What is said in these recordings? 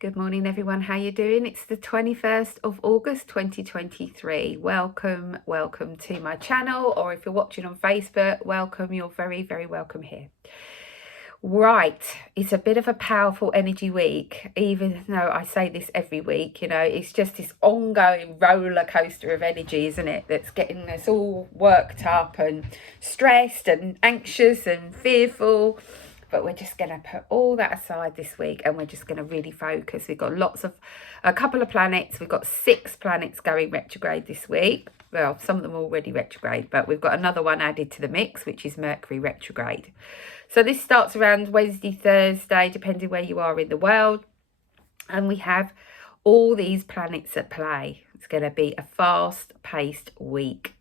Good morning, everyone. How you doing? It's the 21st of August 2023. Welcome to my channel, or if you're watching on Facebook, welcome. You're very, very welcome here. Right, it's a bit of a powerful energy week, even though I say this every week. It's just this ongoing roller coaster of energy, isn't it, that's getting us all worked up and stressed and anxious and fearful. But we're just going to put all that aside this week, and we're just going to really focus. We've got a couple of planets. We've got 6 planets going retrograde this week. Well, some of them are already retrograde, but we've got another one added to the mix, which is Mercury Retrograde. So this starts around Wednesday, Thursday, depending where you are in the world. And we have all these planets at play. It's going to be a fast-paced week.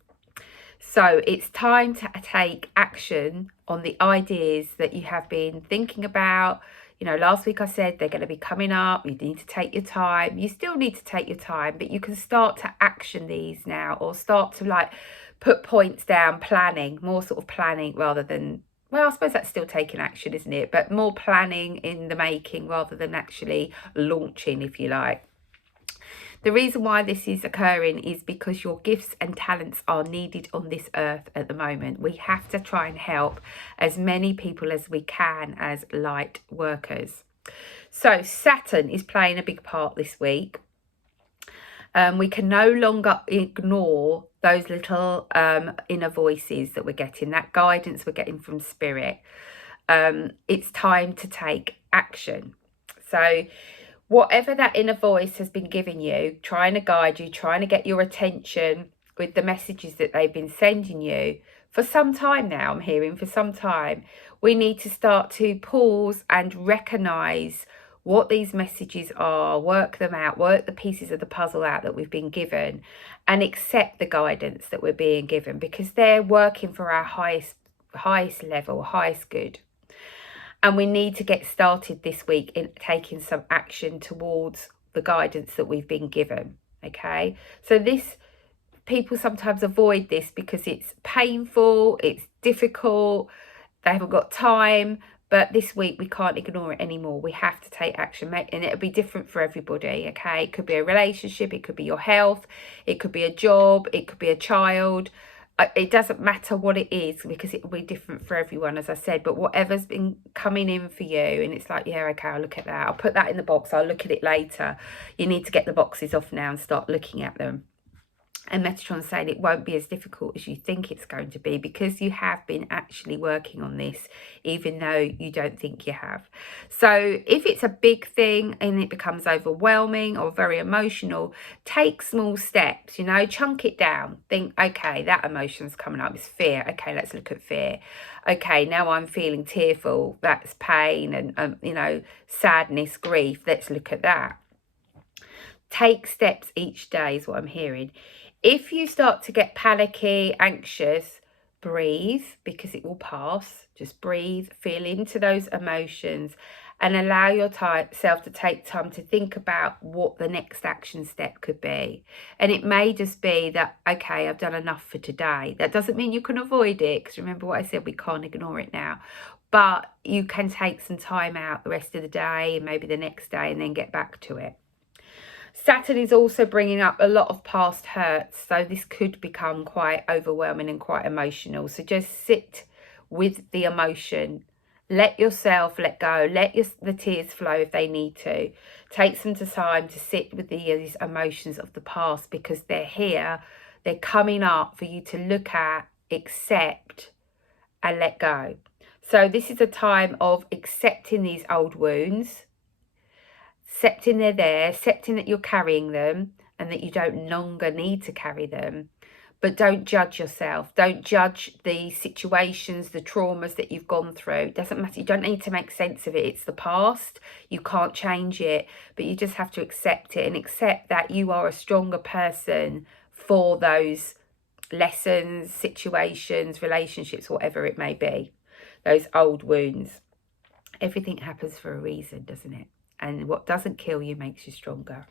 So it's time to take action on the ideas that you have been thinking about. Last week I said they're going to be coming up. You need to take your time. You still need to take your time, but you can start to action these now, or start to put points down, more sort of planning rather than, well, I suppose that's still taking action, isn't it? But more planning in the making rather than actually launching, if you like. The reason why this is occurring is because your gifts and talents are needed on this earth at the moment. We have to try and help as many people as we can as light workers. So Saturn is playing a big part this week. We can no longer ignore those little inner voices that we're getting, that guidance we're getting from spirit. It's time to take action. So whatever that inner voice has been giving you, trying to guide you, trying to get your attention with the messages that they've been sending you for some time now, I'm hearing for some time, we need to start to pause and recognise what these messages are, work them out, work the pieces of the puzzle out that we've been given, and accept the guidance that we're being given, because they're working for our highest level, highest good. And we need to get started this week in taking some action towards the guidance that we've been given. Okay, so people sometimes avoid this because it's painful, it's difficult, they haven't got time. But this week we can't ignore it anymore. We have to take action, and it'll be different for everybody. Okay, it could be a relationship, it could be your health, it could be a job, it could be a child. It doesn't matter what it is, because it will be different for everyone, as I said. But whatever's been coming in for you, and it's like, yeah, okay, I'll look at that. I'll put that in the box. I'll look at it later. You need to get the boxes off now and start looking at them. And Metatron's saying it won't be as difficult as you think it's going to be, because you have been actually working on this, even though you don't think you have. So if it's a big thing and it becomes overwhelming or very emotional, take small steps, chunk it down. Think, okay, that emotion's coming up. It's fear. Okay, let's look at fear. Okay, now I'm feeling tearful. That's pain and, sadness, grief. Let's look at that. Take steps each day is what I'm hearing. If you start to get panicky, anxious, breathe, because it will pass. Just breathe, feel into those emotions, and allow yourself to take time to think about what the next action step could be. And it may just be that, okay, I've done enough for today. That doesn't mean you can avoid it, because remember what I said, we can't ignore it now. But you can take some time out the rest of the day and maybe the next day, and then get back to it. Saturn is also bringing up a lot of past hurts, so this could become quite overwhelming and quite emotional. So just sit with the emotion, let yourself let go, let the tears flow if they need to. Take some time to sit with these emotions of the past, because they're here, they're coming up for you to look at, accept, and let go. So this is a time of accepting these old wounds, accepting they're there, accepting that you're carrying them and that you don't longer need to carry them. But don't judge yourself. Don't judge the situations, the traumas that you've gone through. It doesn't matter. You don't need to make sense of it. It's the past. You can't change it, but you just have to accept it, and accept that you are a stronger person for those lessons, situations, relationships, whatever it may be, those old wounds. Everything happens for a reason, doesn't it? And what doesn't kill you makes you stronger.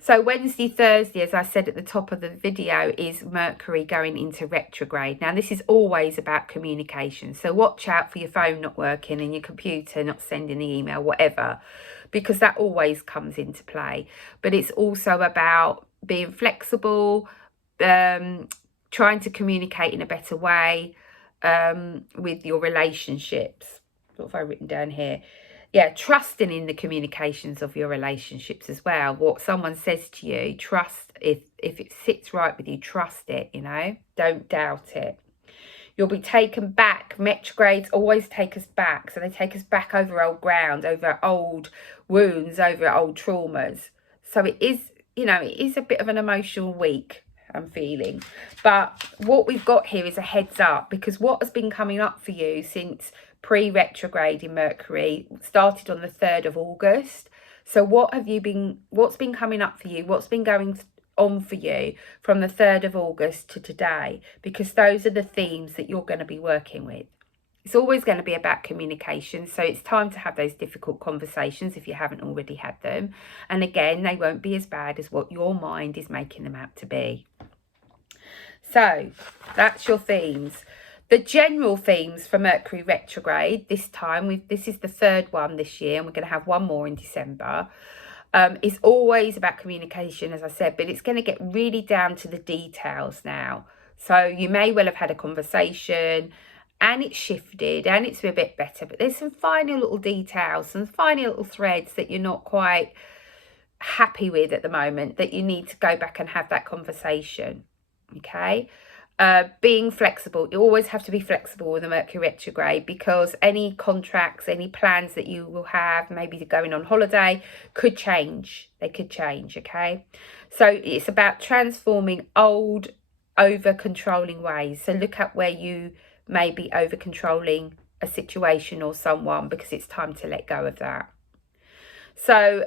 So Wednesday, Thursday, as I said at the top of the video, is Mercury going into retrograde. Now, this is always about communication. So watch out for your phone not working and your computer not sending the email, whatever, because that always comes into play. But it's also about being flexible, trying to communicate in a better way with your relationships. What have I written down here? Yeah, trusting in the communications of your relationships as well. What someone says to you, trust. If it sits right with you, trust it, you know. Don't doubt it. You'll be taken back. Retrogrades always take us back. So they take us back over old ground, over old wounds, over old traumas. So it is, you know, it is a bit of an emotional week, I'm feeling. But what we've got here is a heads up, because what has been coming up for you since pre-retrograde in Mercury started on the 3rd of August. So what's been coming up for you? What's been going on for you from the 3rd of August to today? Because those are the themes that you're going to be working with. It's always going to be about communication. So it's time to have those difficult conversations if you haven't already had them. And again, they won't be as bad as what your mind is making them out to be. So that's your themes. The general themes for Mercury retrograde this time, this is the 3rd one this year, and we're going to have one more in December. It's always about communication, as I said, but it's going to get really down to the details now. So you may well have had a conversation and it's shifted and it's a bit better, but there's some final little details, some final little threads that you're not quite happy with at the moment, that you need to go back and have that conversation. Okay. Being flexible. You always have to be flexible with a Mercury retrograde, because any contracts, any plans that you will have, maybe going on holiday, could change. They could change, okay? So it's about transforming old, over-controlling ways. So look at where you may be over-controlling a situation or someone, because it's time to let go of that. So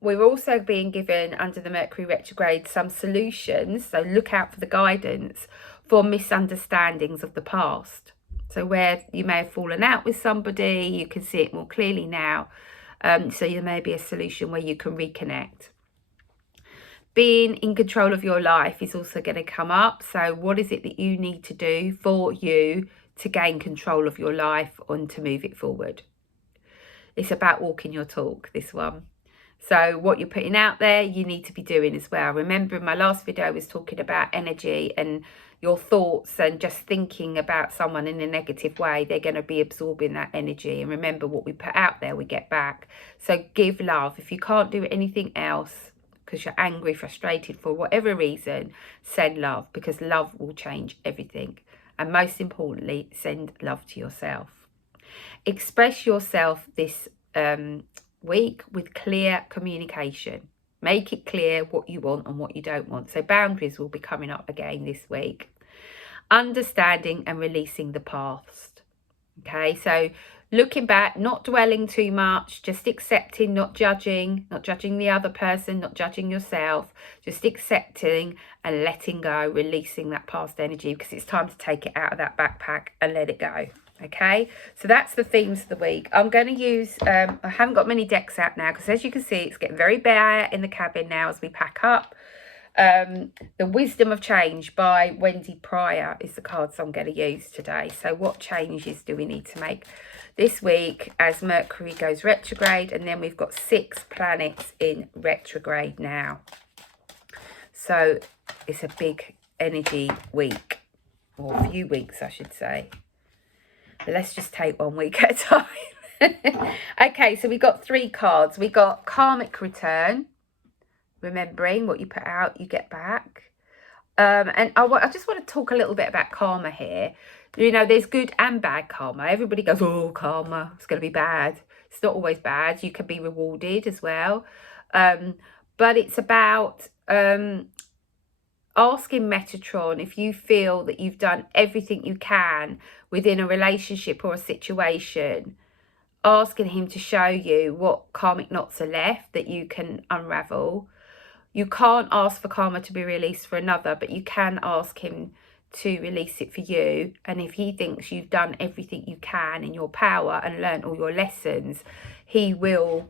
we're also being given under the Mercury retrograde some solutions. So look out for the guidance for misunderstandings of the past. So where you may have fallen out with somebody, you can see it more clearly now. So there may be a solution where you can reconnect. Being in control of your life is also going to come up. So what is it that you need to do for you to gain control of your life and to move it forward? It's about walking your talk, this one. So what you're putting out there, you need to be doing as well. Remember, in my last video, I was talking about energy and your thoughts, and just thinking about someone in a negative way, they're going to be absorbing that energy. And remember, what we put out there, we get back. So give love. If you can't do anything else because you're angry, frustrated for whatever reason, send love, because love will change everything. And most importantly, send love to yourself. Express yourself this week with clear communication. Make it clear what you want and what you don't want. So boundaries will be coming up again this week. Understanding and releasing the past. Okay, so looking back, not dwelling too much, just accepting, not judging the other person, not judging yourself, just accepting and letting go, releasing that past energy, because it's time to take it out of that backpack and let it go. Okay, so that's the themes of the week. I'm going to use, I haven't got many decks out now, because as you can see, it's getting very bare in the cabin now as we pack up. The Wisdom of Change by Wendy Pryor is the cards I'm going to use today. So what changes do we need to make this week as Mercury goes retrograde? And then we've got 6 planets in retrograde now. So it's a big energy week, or a few weeks, I should say. But let's just take one week at a time. Okay, so we got 3 cards. We got Karmic Return. Remembering what you put out, you get back. And I just want to talk a little bit about karma here. You know, there's good and bad karma. Everybody goes, oh, karma, it's going to be bad. It's not always bad. You can be rewarded as well. But it's about asking Metatron, if you feel that you've done everything you can within a relationship or a situation, asking him to show you what karmic knots are left that you can unravel. You can't ask for karma to be released for another, but you can ask him to release it for you. And if he thinks you've done everything you can in your power and learned all your lessons, he will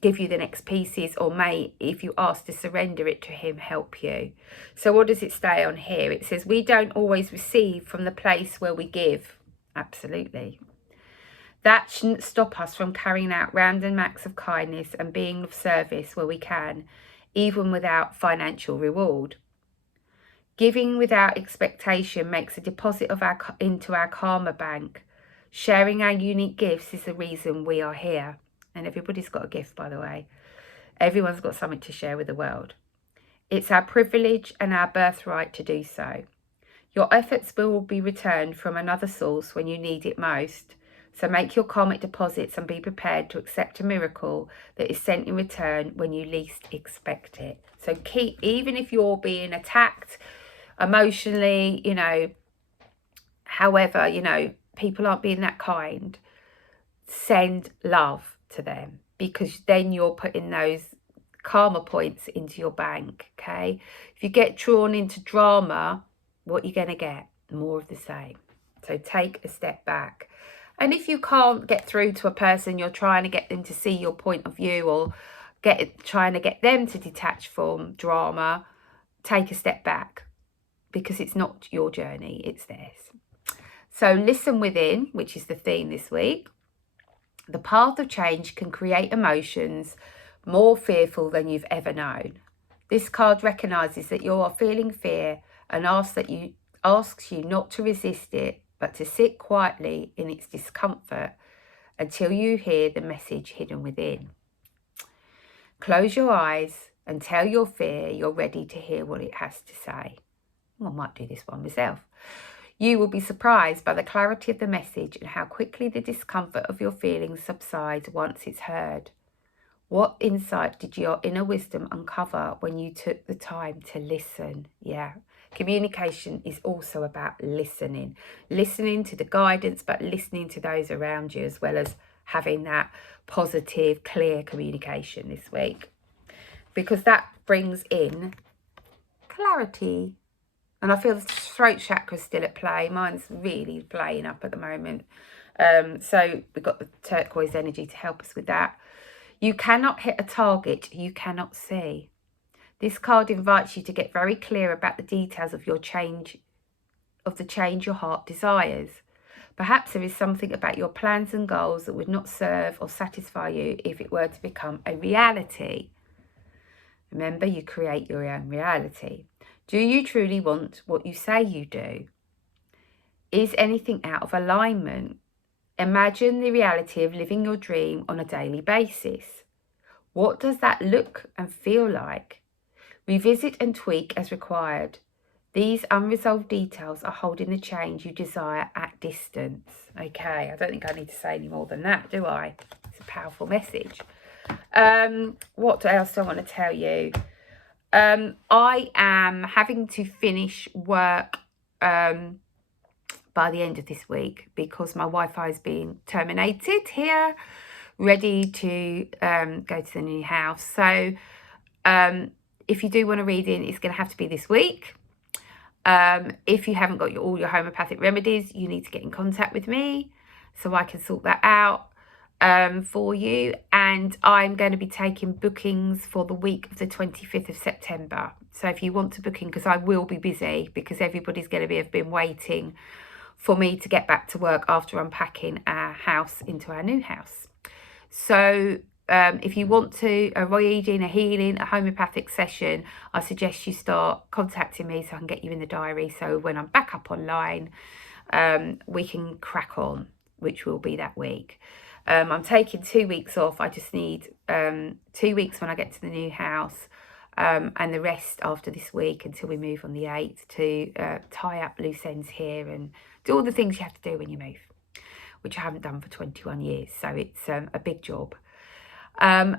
give you the next pieces, or may, if you ask to surrender it to him, help you. So what does it say on here? It says, we don't always receive from the place where we give. Absolutely. That shouldn't stop us from carrying out random acts of kindness and being of service where we can, even without financial reward. Giving without expectation makes a deposit into our karma bank. Sharing our unique gifts is the reason we are here. And everybody's got a gift, by the way. Everyone's got something to share with the world. It's our privilege and our birthright to do so. Your efforts will be returned from another source when you need it most. So make your karmic deposits and be prepared to accept a miracle that is sent in return when you least expect it. So keep, even if you're being attacked emotionally, you know, however, you know, people aren't being that kind, send love to them, because then you're putting those karma points into your bank. Okay, if you get drawn into drama, what you're going to get? More of the same. So take a step back. And if you can't get through to a person, you're trying to get them to see your point of view, or trying to get them to detach from drama, take a step back, because it's not your journey, it's theirs. So listen within, which is the theme this week. The path of change can create emotions more fearful than you've ever known. This card recognises that you are feeling fear and asks you not to resist it, but to sit quietly in its discomfort until you hear the message hidden within. Close your eyes and tell your fear you're ready to hear what it has to say. I might do this one myself. You will be surprised by the clarity of the message and how quickly the discomfort of your feelings subsides once it's heard. What insight did your inner wisdom uncover when you took the time to listen? Yeah, communication is also about listening. Listening to the guidance, but listening to those around you, as well as having that positive, clear communication this week. Because that brings in clarity. And I feel the throat chakra is still at play. Mine's really playing up at the moment. So we've got the turquoise energy to help us with that. You cannot hit a target you cannot see. This card invites you to get very clear about the details of the change your heart desires. Perhaps there is something about your plans and goals that would not serve or satisfy you if it were to become a reality. Remember, you create your own reality. Do you truly want what you say you do? Is anything out of alignment? Imagine the reality of living your dream on a daily basis. What does that look and feel like? Revisit and tweak as required. These unresolved details are holding the change you desire at distance. Okay, I don't think I need to say any more than that, do I? It's a powerful message. What else do I want to tell you? I am having to finish work by the end of this week because my Wi-Fi is being terminated here, ready to go to the new house. So if you do want a reading, it's going to have to be this week. If you haven't got all your homeopathic remedies, you need to get in contact with me so I can sort that out for you. And I'm going to be taking bookings for the week of the 25th of September. So if you want to book in, because I will be busy, because everybody's going to have been waiting for me to get back to work after unpacking our house into our new house. So if you want to a reading, a healing, a homeopathic session, I suggest you start contacting me so I can get you in the diary. So when I'm back up online, we can crack on, which will be that week. I'm taking 2 weeks off. I just need 2 weeks when I get to the new house, and the rest after this week until we move on the 8th to tie up loose ends here and do all the things you have to do when you move, which I haven't done for 21 years. So it's a big job. I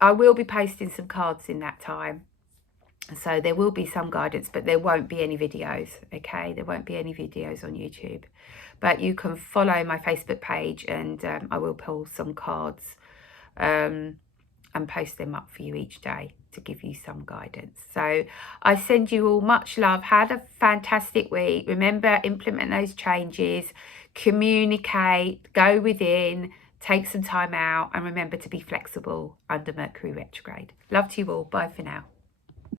will be posting some cards in that time. So there will be some guidance, but there won't be any videos, okay? There won't be any videos on YouTube. But you can follow my Facebook page, and I will pull some cards and post them up for you each day to give you some guidance. So I send you all much love. Have a fantastic week. Remember, implement those changes, communicate, go within, Take some time out and remember to be flexible under Mercury retrograde. Love to you all. Bye for now.